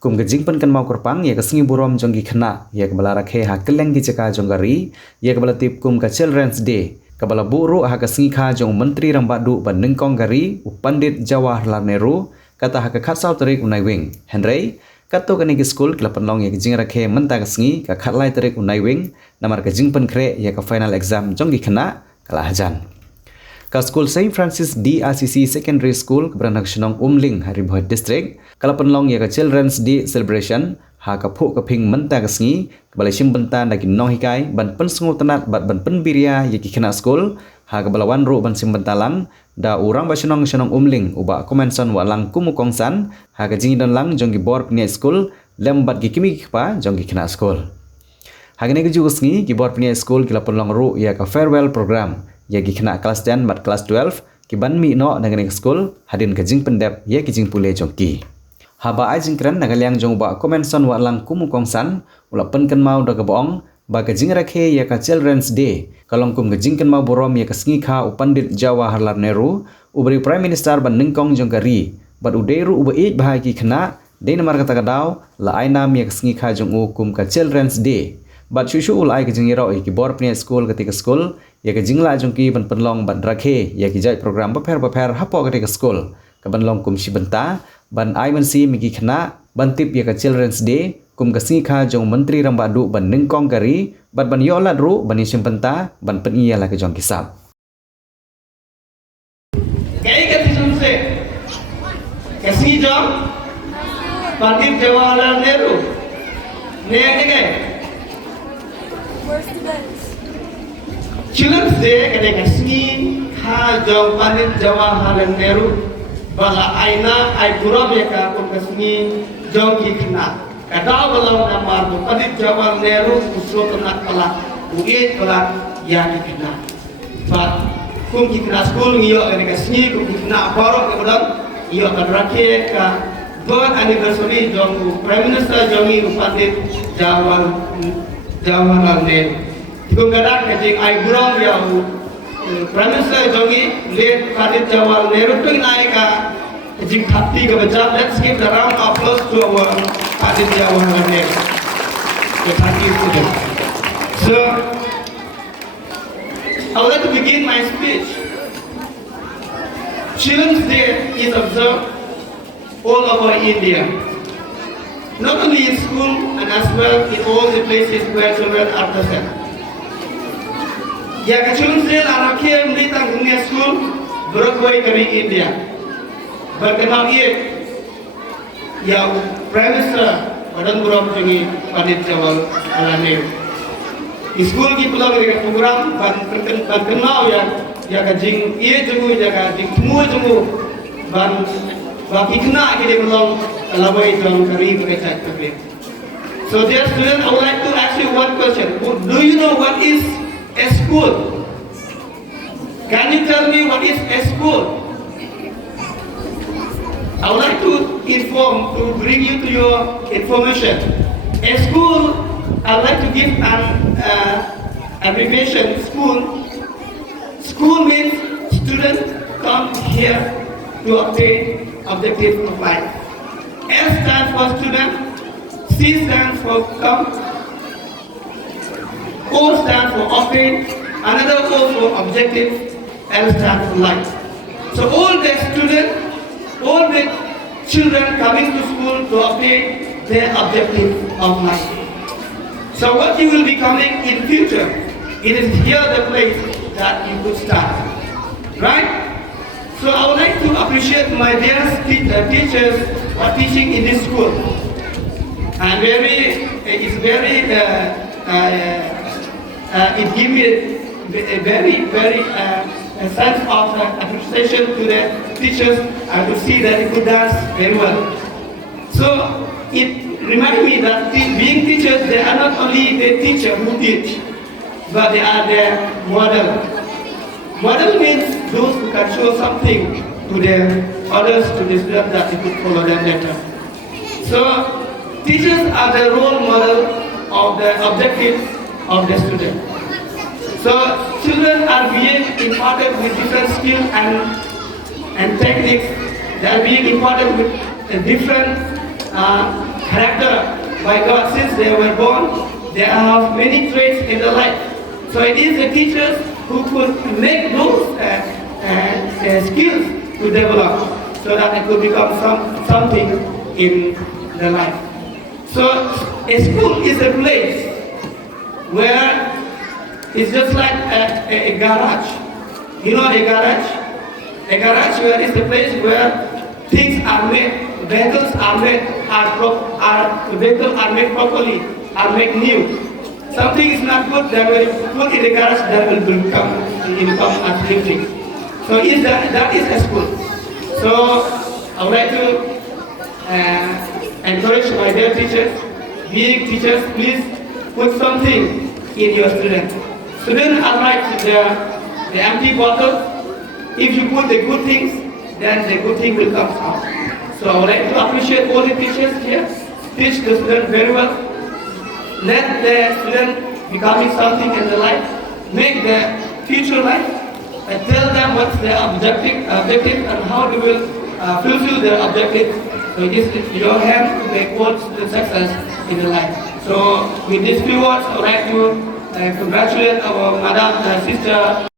kum ke jingpan kan mau Kyrpang ya ke Sngi burom jong gi Khynnah ya ke bala Rakhe ha keleng gi ceka jong gari ya ke bala tip kum ke Children's Day ke bala buru ha ke Sngi kha jong menteri rambadu ban ningkong gari Pandit Jawaharlal Nehru kata ha ke khatsau tarik unai wing Henry kato kani ke Skul ke penlong ya ke jing Rakhe menta ke Sngi ke khatlai tarik unai wing namar ke jingpan kre ya ke final exam jong gi Khynnah kalah hajan ka Skul Saint Francis DRCC Secondary School keberanang Shillong Umling hari Bhoi District kala penlong ya ke Children's Day Celebration ha ka Phuh ka Phieng menta ka Sngi kebala sim benta nagi Nonghikai ban pen sengu tenat bat ban pen biria ya ki Khynnah Skul ha ka bala wan ru ban sim benta lang da urang ba Shillong Umling uba komenson wa lang kumu kongsan ha ka jingi dan lang jong gi bor pnia Skul lembat gi kimi pa jong gi Khynnah Skul ha ka ne gi juga Sngi gi bor pnia Skul kila penlong ru ya ka farewell program ya gi Khynnah kelas 10 mat kelas 12 ki ban mi no dengan Skul hadin ke jing pendep ya ki jing pule jong ki haba ai jing kran nagaliang jong ba komenson wa lang kumu kongsan ula pen kan mau da ka bong ba ka jing Rakhe ya ka Children's Day kalong kum ke jing kan mau borom ya ka Sngi kha Pandit Jawaharlal Nehru ubri Prime Minister ban ningkong jong gari bat udeiru uba ej bahai ki Khynnah de namar kata kadau la ai nam ya ka Sngi kha jong u kum ka Children's Day bat shushu ul ai ke jing ro ki bor pnia Skul ketika Skul ya ke jingla jongki ban penlong ban Rakhe ya ki jai program baper hapo ketika Skul ke banlong kum si benta ban ai mensi migi Khynnah ban tip ya ke Children's Day kum ke Sngi kha jong menteri rambadu ban ningkong gari bat ban yolat ru ban sim benta ban pen iya la ke jong kisap kai ke tisum se ke Sngi jong Pandit Jawaharlal Nehru ne ke Children's Day ketika Sngi kha jong Pandit Jawaharlal Nehru bala aina ai buram ya ka kum Sngi jong ki Khynnah kadau bala namar Pandit Jawaharlal Nehru usro tenak pala uit pala ya ki Khynnah bat kum ki Khynnah Skul ngiyo ketika Sngi kum ki Khynnah borok kemudian iyo ka Rakhe ka birth anniversary jong Prime Minister jongi Pandit Jawaharlal Nehru Ikut kadang kecik ai burung dia Prime Minister jongi late Pandit Jawaharlal Nehru tu naik ke kecik hati ke bejam. Let's give the round of applause to our Pandit Jawaharlal Nehru. The hati itu. So, I would like to begin my speech. Children's Day is observed all over India, not only in school and as well in all the places where children are present. Ya ke Children's Day Rakhe merita dunia Skul berkuai dari India. Berkenal ia ya Prime Minister badan buram jongi Pandit Jawaharlal Nehru. Skul ki pulang dari program ban kenal ya ke jing ia jongu ya ke jing temu jongu ban baki Khynnah ki pulang labai jong kari berkecak kari. So dear students, I would like to ask you one question. Do you know what is a school? Can you tell me what is a school? I would like to bring you to your information. A school, I would like to give an abbreviation. School means students come here to obtain objective of life. S stands for student, C stands for come, O stands for obtain, another O for objective, L stands for life. So all the students, all the children coming to school to obtain their objective of life. So what you will be coming in future, it is here the place that you could start, right? So I would like to appreciate my dear teachers who are teaching in this school. And it gives me a very a sense of appreciation to the teachers. I could see that they could dance very well. So it reminds me that being teachers, they are not only the teacher who teach, but they are their model. Model means those who can show something to the others, to the students, that they could follow them better. So teachers are the role model of the objectives of the student. So children are being imparted with different skills and techniques. They are being imparted with different character by God since they were born. They have many traits in their life. So it is the teachers who could make those skills to develop so that it could become something in their life. So a school is a place where it's just like a garage. You know a garage? A garage where it's a place where things are made, vehicles are made, vehicles are made properly, are made new. Something is not good, that will put in the garage, that will become as new thing. So that is a school. So I would like to encourage my dear teachers, being teachers, please put something in your students. Students are like the empty bottle. If you put the good things, then the good thing will come out. So I would like to appreciate all the teachers here. Teach the students very well. Let the student becoming something in their life. Make their future life. And tell them what's their objective and how they will fulfill their objective. So it is in your hand to make all the success in their life. So with these few words, I would like to congratulate our Madam Sister